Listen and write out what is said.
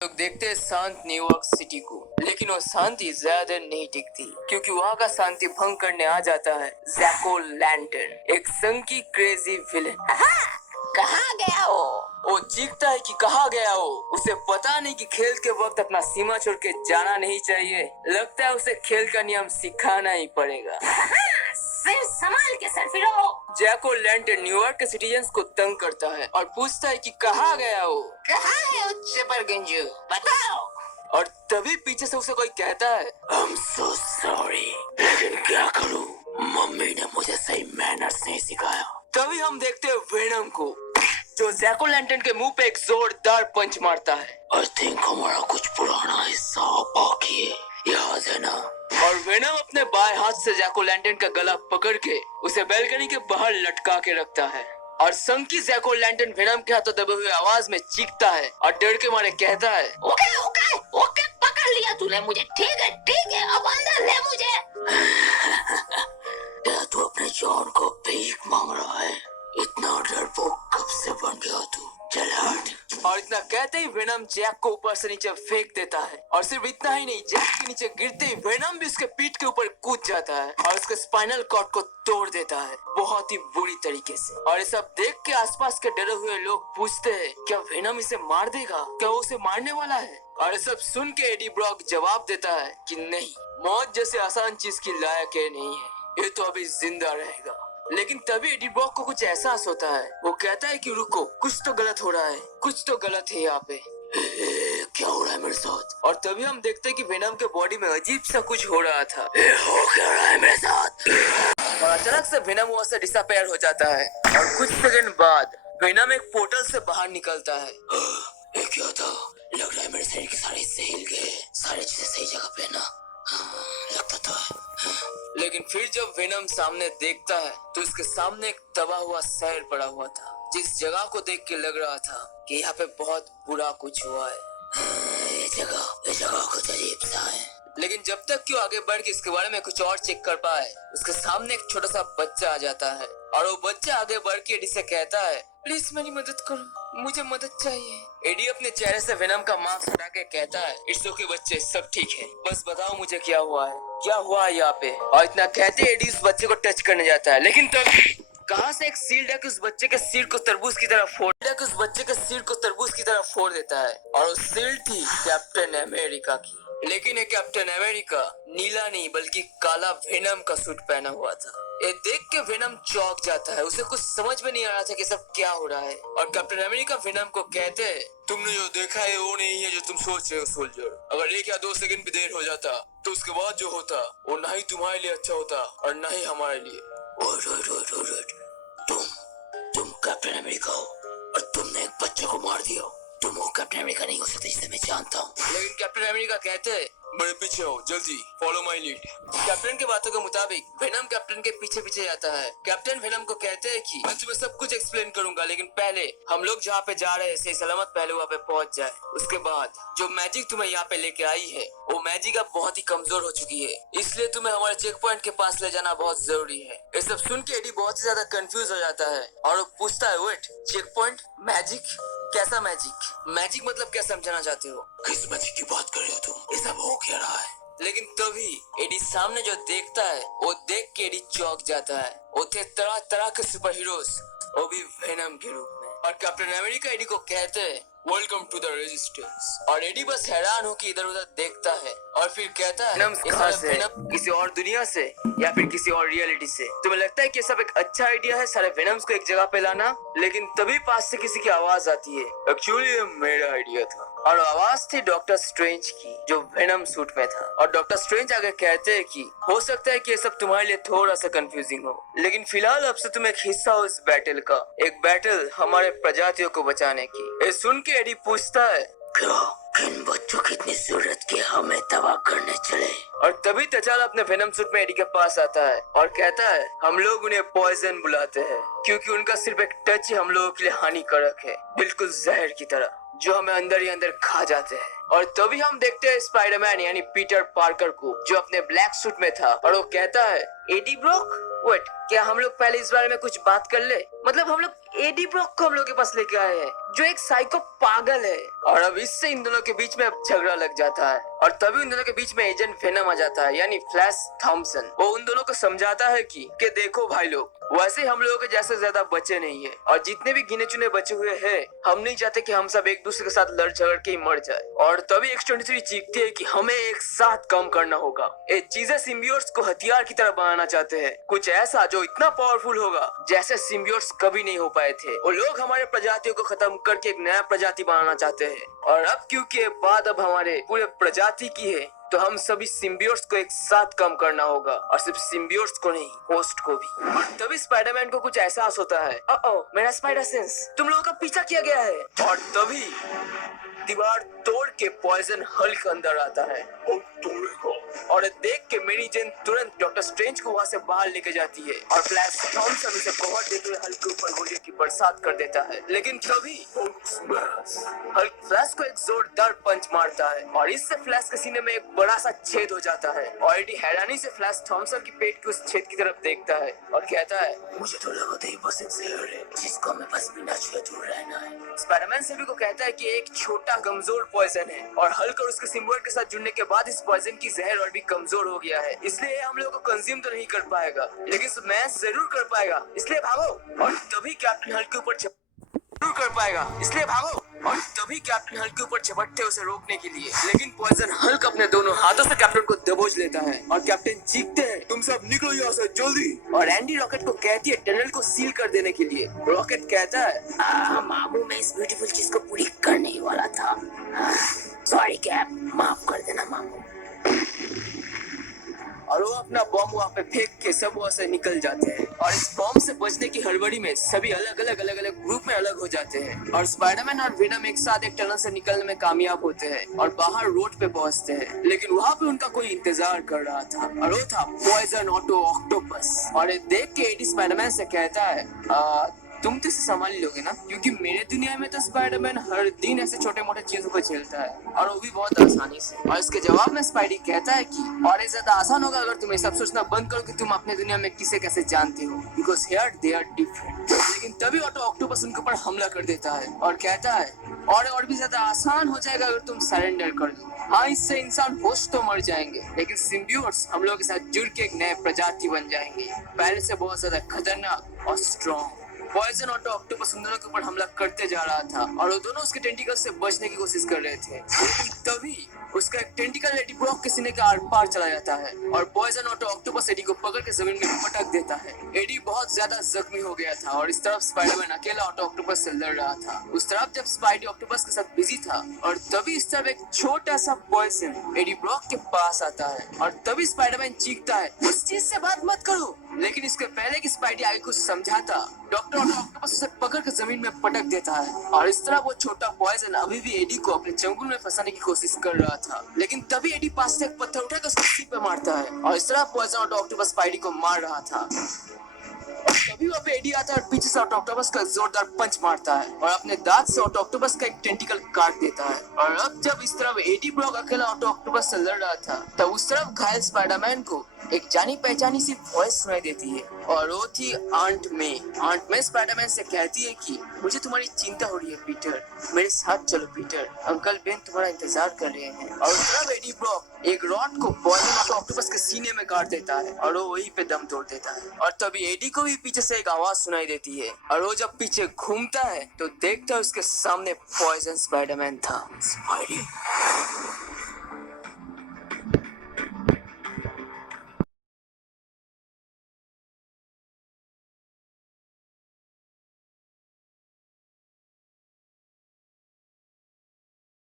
लोग देखते हैं शांत न्यूयॉर्क सिटी को, लेकिन वो शांति ज्यादा देर नहीं टिकती, क्योंकि वहाँ का शांति भंग करने आ जाता है जैको लैंटर्न, एक संकी क्रेजी विलेन। कहाँ गया वो चीखता है कि कहाँ गया वो। उसे पता नहीं कि खेल के वक्त अपना सीमा छोड़ के जाना नहीं चाहिए। लगता है उसे खेल का नियम सिखाना ही पड़ेगा। सिर संभाल के सर फिरो। जैको लैंटर्न न्यूयॉर्क के सिटीजन्स को तंग करता है और पूछता है कि कहाँ गया वो। कहाँ है वो चपर गंजू, बताओ। और तभी पीछे से उसे कोई कहता है, I'm so sorry, लेकिन क्या करूं, मम्मी ने मुझे सही मैनर्स नहीं सिखाया। तभी हम देखते हैं वेनम को, जो जैको लैंटर्न के मुंह पे एक जोरदार पंच मारता है। I think हमारा कुछ पुराना हिस्सा बाकी है, याद है ना। और वेनम अपने बाएं हाथ से जैको लैंटर्न का गला पकड़ के उसे बैल्कनी के बाहर लटका के रखता है। और संकी जैको लैंटर्न वेनम के हाथों दबे हुए आवाज में चीखता है और डर के मारे कहता है, ओके ओके ओके, पकड़ लिया तूने मुझे, ठीक है, अब अंदर ले मुझे। क्या तू अपने जान को भीख मांग रहा है? इतना डरपोक कब से बन गया तू? चल हट। और इतना कहते ही वेनम जैक को ऊपर से नीचे फेंक देता है। और सिर्फ इतना ही नहीं, जैक के नीचे गिरते ही वेनम भी उसके पीठ के ऊपर कूद जाता है और उसके स्पाइनल कॉर्ड को तोड़ देता है, बहुत ही बुरी तरीके से। और ये सब देख के आसपास के डरे हुए लोग पूछते हैं, क्या वेनम इसे मार देगा? क्या वो उसे मारने वाला है? और ये सब सुन के एडी ब्रॉक जवाब देता है कि नहीं, मौत जैसे आसान चीज की लायक है नहीं है, ये तो अभी जिंदा रहेगा। लेकिन तभी एडी ब्रॉक को कुछ एहसास होता है। वो कहता है कि रुको, कुछ तो गलत हो रहा है, कुछ तो गलत है यहाँ पे। क्या हो रहा है मेरे साथ? और तभी हम देखते हैं कि वेनम के बॉडी में अजीब सा कुछ हो रहा था। हो क्या रहा है मेरे साथ? और अचानक से वेनम वहाँ से डिसअपीयर हो जाता है और कुछ सेकंड बाद वेनम एक पोर्टल से बाहर निकलता है। ये क्या था? लग रहा है मेरे शरीर के सारे हिस्से हिल गए, सारी चीजें सही जगह पे ना। लगता तो है। लेकिन फिर जब वेनम सामने देखता है तो उसके सामने एक दबा हुआ शहर पड़ा हुआ था, जिस जगह को देख के लग रहा था कि यहाँ पे बहुत बुरा कुछ हुआ है। ये जगह कुछ अजीब सा है। लेकिन जब तक कि वो आगे बढ़ के इसके बारे में कुछ और चेक कर पाए, उसके सामने एक छोटा सा बच्चा आ जाता है और वो बच्चा आगे बढ़ के एडी से कहता है, प्लीज मेरी मदद करो, मुझे मदद चाहिए। एडी अपने चेहरे से वेनम का मास्क हटा के कहता है, इट्स ओके बच्चे, सब ठीक है, बस बताओ मुझे क्या हुआ है यहाँ पे। और इतना कहते एडी उस बच्चे को टच करने जाता है, लेकिन तब कहाँ से एक सील्ड उस बच्चे के सिर को तरबूज की तरह फोड़ देता है। और उस सील्ड थी कैप्टन अमेरिका की। लेकिन ये कैप्टन अमेरिका नीला नहीं बल्कि काला वेनम का सूट पहना हुआ था। ये देख के वेनम चौंक जाता है, उसे कुछ समझ में नहीं आ रहा था कि सब क्या हो रहा है। और कैप्टन अमेरिका वेनम को कहते हैं, तुमने जो देखा है वो नहीं है जो तुम सोच रहे हो सोल्जर। अगर 1 या 2 सेकंड भी देर हो जाता तो उसके बाद जो होता वो ना ही तुम्हारे लिए अच्छा होता और ना ही हमारे लिए। तुम कैप्टन अमेरिका हो और तुमने एक बच्चे को मार दिया। तुम वो कैप्टन अमेरिका नहीं हो सकते जिसे मैं जानता हूँ। लेकिन कैप्टन अमेरिका कहते हैं, मेरे पीछे हो, जल्दी फॉलो माय लीड। कैप्टन के बातों के मुताबिक वेनम कैप्टन के पीछे पीछे जाता है। कैप्टन वेनम को कहते हैं कि मैं तुम्हें सब कुछ एक्सप्लेन करूंगा, लेकिन पहले हम लोग जहाँ पे जा रहे हैं सही सलामत पहले वहाँ पे पहुँच जाए। उसके बाद जो मैजिक तुम्हें यहाँ पे लेके आई है वो मैजिक अब बहुत ही कमजोर हो चुकी है, इसलिए तुम्हें हमारे चेक पॉइंट के पास ले जाना बहुत जरूरी है। ये सब सुन के एडी बहुत ही ज्यादा कंफ्यूज हो जाता है और वो पूछता है, वेट, चेक पॉइंट, मैजिक, कैसा मैजिक? मैजिक मतलब क्या समझाना चाहते हो? किस मैजिक की बात कर रहे हो तुम? ये सब हो क्या रहा है? लेकिन तभी एडी सामने जो देखता है वो देख के एडी चौंक जाता है। वो थे तरह तरह के सुपर हीरोज, वो भी वेनम के रूप में। और कैप्टन अमेरिका एडी को कहते हैं, वेलकम टू द रेजिस्टेंस। और एडी बस हैरान हो के इधर उधर देखता है और फिर कहता है, कहाँ से? किसी और दुनिया से या फिर किसी और रियलिटी से? तुम्हें लगता है कि सब एक अच्छा आइडिया है सारे वेनम्स को एक जगह पे लाना? लेकिन तभी पास से किसी की आवाज आती है, एक्चुअली ये मेरा आइडिया था। और आवाज थी डॉक्टर स्ट्रेंज की, जो वेनम सूट में था। और डॉक्टर स्ट्रेंज आगे कहते हैं कि हो सकता है कि ये सब तुम्हारे लिए थोड़ा सा कंफ्यूजिंग हो, लेकिन फिलहाल अब से तुम एक हिस्सा हो इस बैटल का, एक बैटल हमारे प्रजातियों को बचाने की। ये सुन के एडी पूछता है, क्या किन बच्चों की इतनी जरूरत कि हमें तबाह करने चले? और तभी तचाला अपने वेनम सूट में एडी के पास आता है और कहता है, हम लोग उन्हें पॉइजन बुलाते हैं क्योंकि उनका सिर्फ एक टच ही हम लोगों के लिए हानिकारक है, बिल्कुल जहर की तरह, जो हमें अंदर ही अंदर खा जाते हैं। और तभी हम देखते हैं स्पाइडरमैन यानी पीटर पार्कर को, जो अपने ब्लैक सूट में था और वो कहता है, एडी ब्रॉक, वेट, क्या हम लोग पहले इस बारे में कुछ बात कर ले? मतलब हम लोग एडी ब्रॉक को हम लोग के पास लेके आए हैं जो एक साइको पागल है, और अब इससे इन दोनों के बीच में अब झगड़ा लग जाता है। और तभी उन दोनों के बीच में एजेंट वेनम आ जाता है, यानी फ्लैश थॉम्पसन। वो उन दोनों को समझाता है कि देखो भाई लोग, वैसे हम लोगों के जैसे ज्यादा बचे नहीं है, और जितने भी गिने चुने बचे हुए हैं, हम नहीं चाहते कि हम सब एक दूसरे के साथ लड़ झगड़ के ही मर जाए। और तभी X-23 चीखती है कि हमें एक साथ काम करना होगा। ये चीजें सिम्बियोट्स को हथियार की तरह बनाना चाहते हैं, कुछ ऐसा जो इतना पावरफुल होगा जैसे सिम्बियोट्स कभी नहीं हो पाए थे। वो लोग हमारे प्रजातियों को खत्म करके एक नया प्रजाति बनाना चाहते हैं, और अब क्योंकि बात अब हमारे पूरे प्रजाति की है, तो हम सभी सिम्बियोट्स को एक साथ काम करना होगा, और सिर्फ सिम्बियोट्स को नहीं, होस्ट को भी। और तभी स्पाइडरमैन को कुछ एहसास होता है, मेरा स्पाइडर सेंस, तुम लोगों का पीछा किया गया है। और तभी दीवार तोड़ के पॉइजन हल्क अंदर आता है, और देख के मेरी जेन तुरंत डॉक्टर स्ट्रेंज को वहाँ से बाहर लेके जाती है, और फ्लैश थॉम्पसन उसे बहुत देते हुए हल्क के ऊपर गोलियों की बरसात कर देता है। लेकिन तभी हल्क फ्लैश को एक जोरदार पंच मारता है, और इससे फ्लैश के सीने में एक बड़ा सा छेद हो जाता है। और एडी हैरानी से फ्लैश थॉम्पसन की पेट के उस छेद की तरफ देखता है और कहता है, मुझे तो लगा था ये बस एक जहर है जिसको हमें बस बिना छुए दूर रहना है। स्पाइडरमैन सभी को कहता है कि एक छोटा कमजोर पॉइजन है, और हल्क और उसके सिम्बियोट के साथ जुड़ने के बाद इस पॉइजन की जहर और भी कमजोर हो गया है, इसलिए हम लोगों को कंज्यूम तो नहीं कर पाएगा, लेकिन स्मैश जरूर कर पाएगा, इसलिए भागो। और तभी कैप्टन हल्क के ऊपर जरूर कर पाएगा, इसलिए भागो। और तभी कैप्टन हल्क के ऊपर झपटते उसे रोकने के लिए, लेकिन पॉइजन हल्क अपने दोनों हाथों से कैप्टन को दबोच लेता है, और कैप्टन चीखते हैं, तुम सब निकलो यहाँ से जल्दी। और एंडी रॉकेट को कहती है टनल को सील कर देने के लिए। रॉकेट कहता है, मामू मैं इस ब्यूटीफुल चीज को पूरी करने ही वाला था, सॉरी कैप, माफ कर देना मामू। और वो अपना बॉम्ब वहाँ पे फेंक के सब वहाँ से निकल जाते हैं, और इस बॉम्ब से बचने की हड़बड़ी में सभी अलग अलग ग्रुप में अलग हो जाते हैं, और स्पाइडरमैन और वेनम एक साथ एक टनल से निकलने में कामयाब होते हैं और बाहर रोड पे पहुँचते हैं। लेकिन वहाँ पे उनका कोई इंतजार कर रहा था, और वो था पॉइजन ऑटो ऑक्टोपस। और देख के एडी स्पाइडरमैन से कहता है, तुम तो इसे संभाल लोगे ना, क्योंकि मेरे दुनिया में तो स्पाइडरमैन हर दिन ऐसे छोटे मोटे चीजों को झेलता है, और वो भी बहुत आसानी से। और इसके जवाब में स्पाइडी कहता है कि और ये ज्यादा आसान होगा अगर तुम ये सब सोचना बंद करो कि तुम अपने दुनिया में किसे कैसे जानते हो, because here they are different. लेकिन तभी ऑटो ऑक्टोपस उनके ऊपर हमला कर देता है और कहता है, और भी ज्यादा आसान हो जाएगा अगर तुम सरेंडर कर दो। हाँ, इससे इंसान होस्ट तो मर जाएंगे, लेकिन सिम्बियोट्स हम लोगों के साथ जुड़ के एक नए प्रजाति बन जाएंगे, पहले से बहुत ज्यादा खतरनाक और स्ट्रॉन्ग। पॉइजन ऑटो ऑक्टोपस उन दोनों के ऊपर हमला करते जा रहा था, और वो दोनों उसके टेंटिकल से बचने की कोशिश कर रहे थे, लेकिन तभी उसका एक टेंटिकल एडी ब्रॉक के सीने के आर पार चला जाता है, और पॉइजन ऑटो ऑक्टोपस एडी को पकड़ के जमीन में पटक देता है। एडी बहुत ज्यादा जख्मी हो गया था, और इस तरफ स्पाइडरमैन अकेला ऑटो ऑक्टोपस से लड़ रहा था। उस तरफ जब स्पाइडी ऑक्टोपस के साथ बिजी था, और तभी इस तरफ एक छोटा सा पॉइजन एडी ब्रॉक के पास आता है, और तभी स्पाइडरमैन चीखता है, उस चीज से बात मत करो। लेकिन इसके पहले कि स्पाइडी आगे कुछ समझाता, डॉक्टर ऑक्टोपस उसे पकड़ के जमीन में पटक देता है, और इस तरह वो छोटा पॉइजन अभी भी एडी को अपने चंगुल में फंसाने की कोशिश कर रहा था। लेकिन तभी एडी पास से एक पत्थर उठाकर उसके सिर पे मारता है, और इस तरह पॉइजन ऑक्टोपस स्पाइडी को मार रहा था। तभी वहाँ पे एडी आता है और पीछे से ऑक्टोपस का जोरदार पंच मारता है, और अपने दांत से ऑक्टोपस का एक टेंटिकल काट देता है। और अब जब इस तरफ एडी ब्रॉक अकेला ऑक्टोपस से लड़ रहा था, तब उस तरफ घायल स्पाइडरमैन को एक जानी पहचानी सी वॉइस सुनाई देती है, और वो थी आंट मे। आंट मे स्पाइडरमैन से कहती है कि मुझे तुम्हारी चिंता हो रही है पीटर, मेरे साथ चलो पीटर, अंकल बेन तुम्हारा इंतजार कर रहे हैं। और उस तरफ एडी ब्रॉक एक रॉड को पॉइजन ऑक्टोपस के सीने में गाड़ देता है, और वो वहीं पे दम तोड़ देता है। और तभी एडी को भी पीछे से एक आवाज सुनाई देती है, और वो जब पीछे घूमता है तो देखता है उसके सामने पॉइजन स्पाइडरमैन था। स्पाइडी